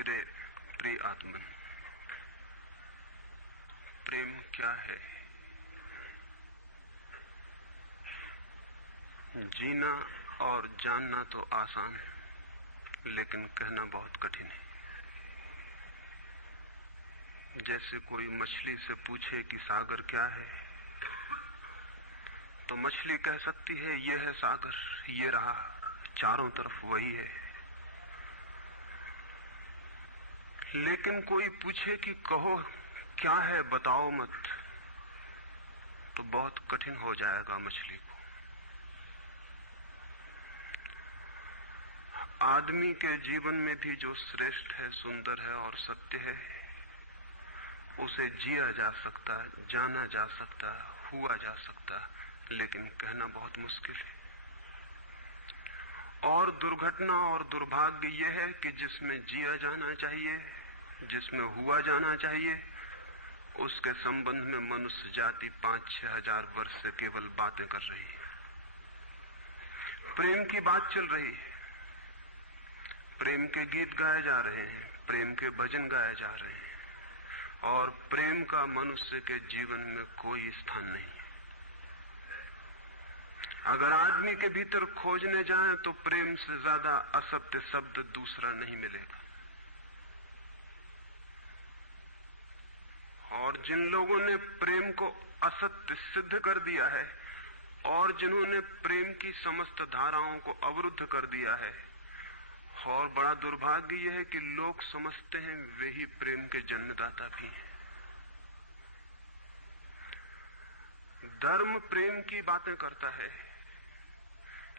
मेरे प्रिय आत्मन, प्रेम क्या है? जीना और जानना तो आसान है, लेकिन कहना बहुत कठिन है। जैसे कोई मछली से पूछे कि सागर क्या है, तो मछली कह सकती है ये है सागर, ये रहा, चारों तरफ वही है। लेकिन कोई पूछे कि कहो क्या है, बताओ मत, तो बहुत कठिन हो जाएगा मछली को। आदमी के जीवन में भी जो श्रेष्ठ है, सुंदर है और सत्य है, उसे जिया जा सकता है, जाना जा सकता है, हुआ जा सकता है, लेकिन कहना बहुत मुश्किल है। और दुर्घटना और दुर्भाग्य यह है कि जिसमें जिया जाना चाहिए, जिसमें हुआ जाना चाहिए, उसके संबंध में मनुष्य जाति 5-6 हजार वर्ष से केवल बातें कर रही है। प्रेम की बात चल रही है, प्रेम के गीत गाए जा रहे हैं, प्रेम के भजन गाए जा रहे हैं, और प्रेम का मनुष्य के जीवन में कोई स्थान नहीं है। अगर आदमी के भीतर खोजने जाएं तो प्रेम से ज्यादा असत्य शब्द दूसरा नहीं मिलेगा। और जिन लोगों ने प्रेम को असत्य सिद्ध कर दिया है और जिन्होंने प्रेम की समस्त धाराओं को अवरुद्ध कर दिया है, और बड़ा दुर्भाग्य यह है कि लोग समझते हैं वे ही प्रेम के जन्मदाता भी हैं। धर्म प्रेम की बातें करता है,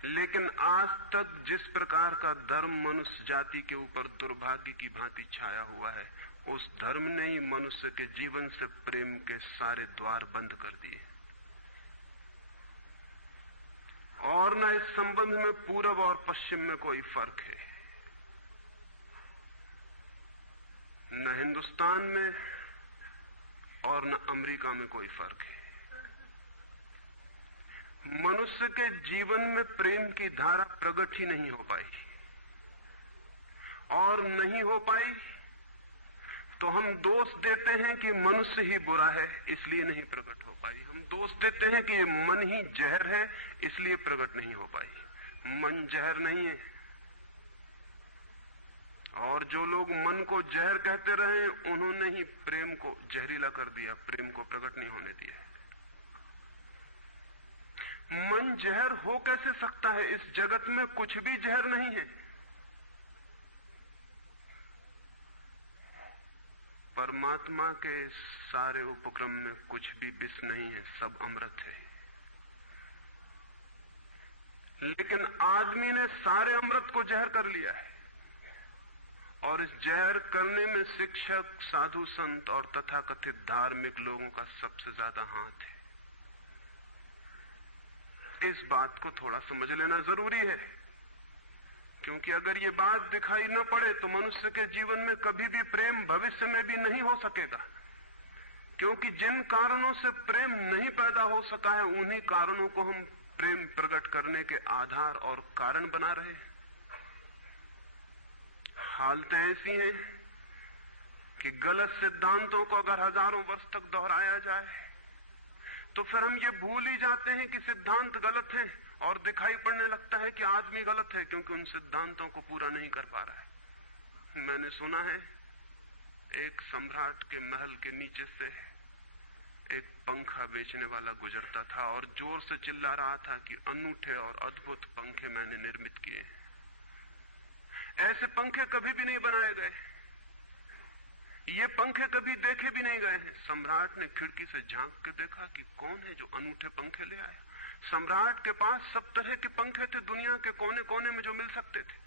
लेकिन आज तक जिस प्रकार का धर्म मनुष्य जाति के ऊपर दुर्भाग्य की भांति छाया हुआ है, उस धर्म ने ही मनुष्य के जीवन से प्रेम के सारे द्वार बंद कर दिए। और न इस संबंध में पूरब और पश्चिम में कोई फर्क है, न हिंदुस्तान में और न अमेरिका में कोई फर्क है। मनुष्य के जीवन में प्रेम की धारा प्रकट ही नहीं हो पाई, और नहीं हो पाई तो हम दोष देते हैं कि मनुष्य ही बुरा है, इसलिए नहीं प्रकट हो पाई। हम दोष देते हैं कि ये मन ही जहर है, इसलिए प्रकट नहीं हो पाई। मन जहर नहीं है, और जो लोग मन को जहर कहते रहे, उन्होंने ही प्रेम को जहरीला कर दिया, प्रेम को प्रकट नहीं होने दिया। मन जहर हो कैसे सकता है? इस जगत में कुछ भी जहर नहीं है। परमात्मा के सारे उपक्रम में कुछ भी विष नहीं है, सब अमृत है। लेकिन आदमी ने सारे अमृत को जहर कर लिया है, और इस जहर करने में शिक्षक, साधु संत और तथाकथित धार्मिक लोगों का सबसे ज्यादा हाथ है। इस बात को थोड़ा समझ लेना जरूरी है, क्योंकि अगर ये बात दिखाई न पड़े तो मनुष्य के जीवन में कभी भी प्रेम भविष्य में भी नहीं हो सकेगा। क्योंकि जिन कारणों से प्रेम नहीं पैदा हो सका है, उन्हीं कारणों को हम प्रेम प्रकट करने के आधार और कारण बना रहे हैं। हालतें ऐसी हैं कि गलत सिद्धांतों को अगर हजारों वर्ष तक दोहराया जाए तो फिर हम ये भूल ही जाते हैं कि सिद्धांत गलत है, और दिखाई पड़ने लगता है कि आदमी गलत है, क्योंकि उन सिद्धांतों को पूरा नहीं कर पा रहा है। मैंने सुना है एक सम्राट के महल के नीचे से एक पंखा बेचने वाला गुजरता था और जोर से चिल्ला रहा था कि अनूठे और अद्भुत पंखे मैंने निर्मित किए। ऐसे पंखे कभी भी नहीं बनाए गए, ये पंखे कभी देखे भी नहीं गए हैं। सम्राट ने खिड़की से झांक के देखा कि कौन है जो अनूठे पंखे ले आया। सम्राट के पास सब तरह के पंखे थे, दुनिया के कोने कोने में जो मिल सकते थे।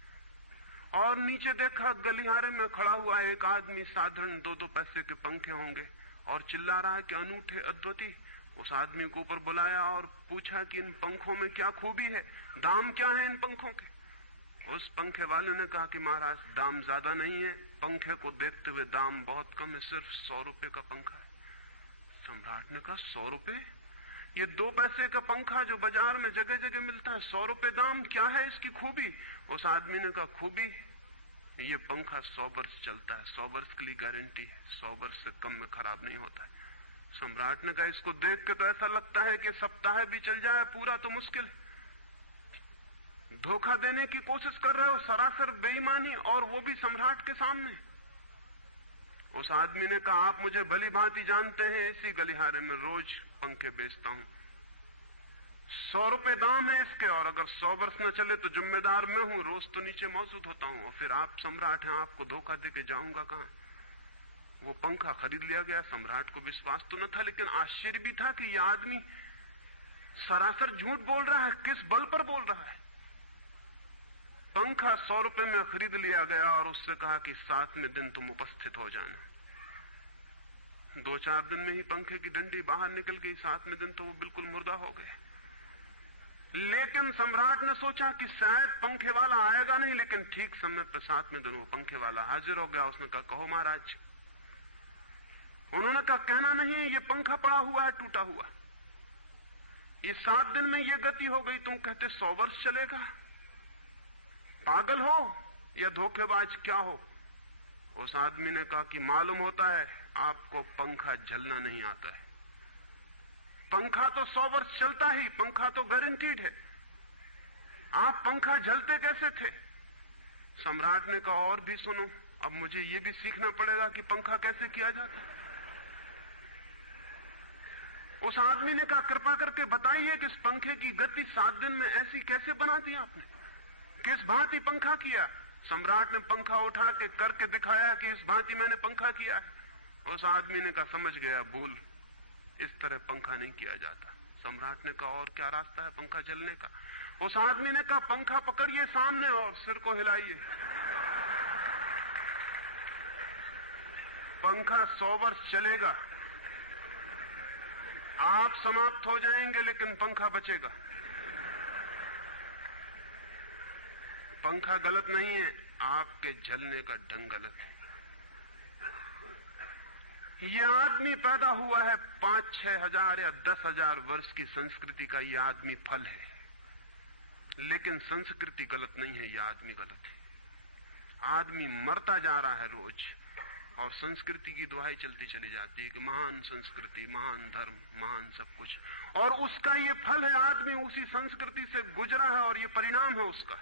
और नीचे देखा, गलियारे में खड़ा हुआ एक आदमी, साधारण 2-2 पैसे के पंखे होंगे, और चिल्ला रहा है कि अनूठे, अद्वितीय। उस आदमी को ऊपर बुलाया और पूछा कि इन पंखों में क्या खूबी है, दाम क्या है इन पंखों के? उस पंखे वाले ने कहा कि महाराज, दाम ज्यादा नहीं है, पंखे को देखते हुए दाम बहुत कम है, सिर्फ 100 रुपए का पंखा है। सम्राट ने कहा 100 रुपए? ये 2 पैसे का पंखा जो बाजार में जगह जगह मिलता है, 100 रुपए दाम, क्या है इसकी खूबी? उस आदमी ने कहा खूबी ये पंखा 100 वर्ष चलता है, 100 वर्ष के लिए गारंटी है, 100 वर्ष से कम में खराब नहीं होता है। सम्राट ने कहा इसको देख के तो ऐसा लगता है कि सप्ताह भी चल जाए, पूरा तो मुश्किल है। धोखा देने की कोशिश कर रहे हो, सरासर बेईमानी, और वो भी सम्राट के सामने। उस आदमी ने कहा आप मुझे भली भांति जानते हैं, इसी गलिहारे में रोज पंखे बेचता हूं, 100 रुपए दाम है इसके, और अगर 100 वर्ष न चले तो जिम्मेदार मैं हूं, रोज तो नीचे मौजूद होता हूं, और फिर आप सम्राट हैं, आपको धोखा देके जाऊंगा कहां। वो पंखा खरीद लिया गया। सम्राट को विश्वास तो न था, लेकिन आश्चर्य भी था कि यह आदमी सरासर झूठ बोल रहा है, किस बल पर बोल रहा है। पंखा 100 रुपए में खरीद लिया गया और उससे कहा कि 7वें दिन तुम उपस्थित हो जाना। 2-4 दिन में ही पंखे की डंडी बाहर निकल गई, 7वें दिन तो वो बिल्कुल मुर्दा हो गए। लेकिन सम्राट ने सोचा कि शायद पंखे वाला आएगा नहीं, लेकिन ठीक समय पर 7वें दिन वो पंखे वाला हाजिर हो गया। उसने कहा कहो महाराज। उन्होंने कहा कहना नहीं है, ये पंखा पड़ा हुआ है टूटा हुआ, ये 7 दिन में ये गति हो गई, तुम कहते 100 वर्ष चलेगा। पागल हो या धोखेबाज क्या हो। उस आदमी ने कहा कि मालूम होता है आपको पंखा झलना नहीं आता है। पंखा तो 100 वर्ष चलता ही, पंखा तो गारंटीड है, आप पंखा झलते कैसे थे। सम्राट ने कहा और भी सुनो, अब मुझे ये भी सीखना पड़ेगा कि पंखा कैसे किया जाता है। उस आदमी ने कहा कृपा करके बताइए कि इस पंखे की गति 7 दिन में ऐसी कैसे बना दी आपने, किस भांति पंखा किया। सम्राट ने पंखा उठा के करके दिखाया कि इस भांति मैंने पंखा किया। उस आदमी ने कहा समझ गया, भूल, इस तरह पंखा नहीं किया जाता। सम्राट ने कहा और क्या रास्ता है पंखा जलने का। उस आदमी ने कहा पंखा पकड़िए सामने और सिर को हिलाइए। पंखा 100 वर्ष चलेगा, आप समाप्त हो जाएंगे लेकिन पंखा बचेगा। पंखा गलत नहीं है, आपके जलने का ढंग गलत है। यह आदमी पैदा हुआ है 5-6 हजार या 10 हजार वर्ष की संस्कृति का, यह आदमी फल है, लेकिन संस्कृति गलत नहीं है, यह आदमी गलत है। आदमी मरता जा रहा है रोज, और संस्कृति की दुहाई चलती चली जाती है कि महान संस्कृति, महान धर्म, महान सब कुछ, और उसका ये फल है, आदमी उसी संस्कृति से गुजरा है और ये परिणाम है उसका।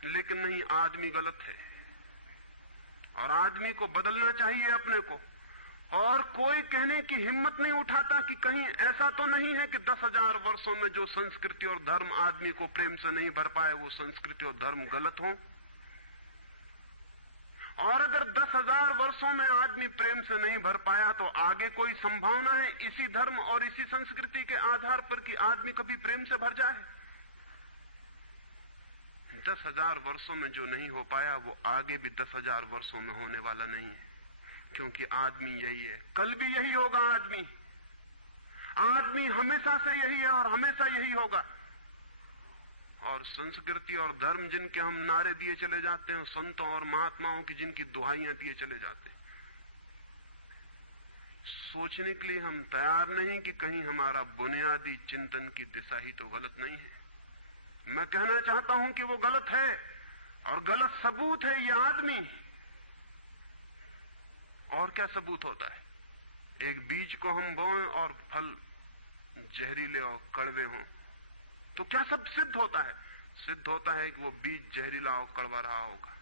लेकिन नहीं, आदमी गलत है और आदमी को बदलना चाहिए अपने को। और कोई कहने की हिम्मत नहीं उठाता कि कहीं ऐसा तो नहीं है कि 10 हजार वर्षों में जो संस्कृति और धर्म आदमी को प्रेम से नहीं भर पाए, वो संस्कृति और धर्म गलत हो। और अगर 10 हजार वर्षों में आदमी प्रेम से नहीं भर पाया, तो आगे कोई संभावना है इसी धर्म और इसी संस्कृति के आधार पर कि आदमी कभी प्रेम से भर जाए। 10 हजार वर्षों में जो नहीं हो पाया, वो आगे भी 10 हजार वर्षों में होने वाला नहीं है, क्योंकि आदमी यही है, कल भी यही होगा। आदमी हमेशा से यही है और हमेशा यही होगा। और संस्कृति और धर्म जिनके हम नारे दिए चले जाते हैं, संतों और महात्माओं की जिनकी दुहाइयां दिए चले जाते हैं, सोचने के लिए हम तैयार नहीं कि कहीं हमारा बुनियादी चिंतन की दिशा ही तो गलत नहीं है। मैं कहना चाहता हूं कि वो गलत है, और गलत सबूत है ये आदमी। और क्या सबूत होता है? एक बीज को हम बोएं और फल जहरीले और कड़वे हों, तो क्या सब सिद्ध होता है? सिद्ध होता है कि वो बीज जहरीला और कड़वा रहा होगा।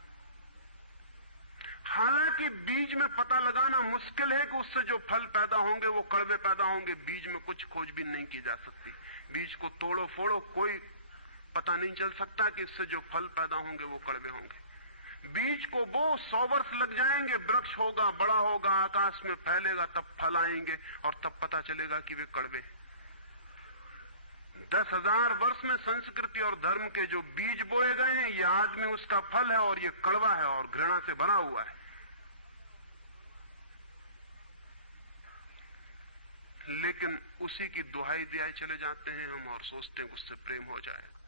हालांकि बीज में पता लगाना मुश्किल है कि उससे जो फल पैदा होंगे वो कड़वे पैदा होंगे। बीज में कुछ खोजबीन नहीं की जा सकती। बीज को तोड़ो फोड़ो, कोई पता नहीं चल सकता कि इससे जो फल पैदा होंगे वो कड़वे होंगे। बीज को वो 100 वर्ष लग जाएंगे, वृक्ष होगा, बड़ा होगा, आकाश में फैलेगा, तब फल आएंगे और तब पता चलेगा कि वे कड़वे। 10 हजार वर्ष में संस्कृति और धर्म के जो बीज बोए गए हैं, ये आदमी उसका फल है और ये कड़वा है और घृणा से भरा हुआ है। लेकिन उसी की दुहाई दिए चले जाते हैं हम और सोचते हैं उससे प्रेम हो जाएगा।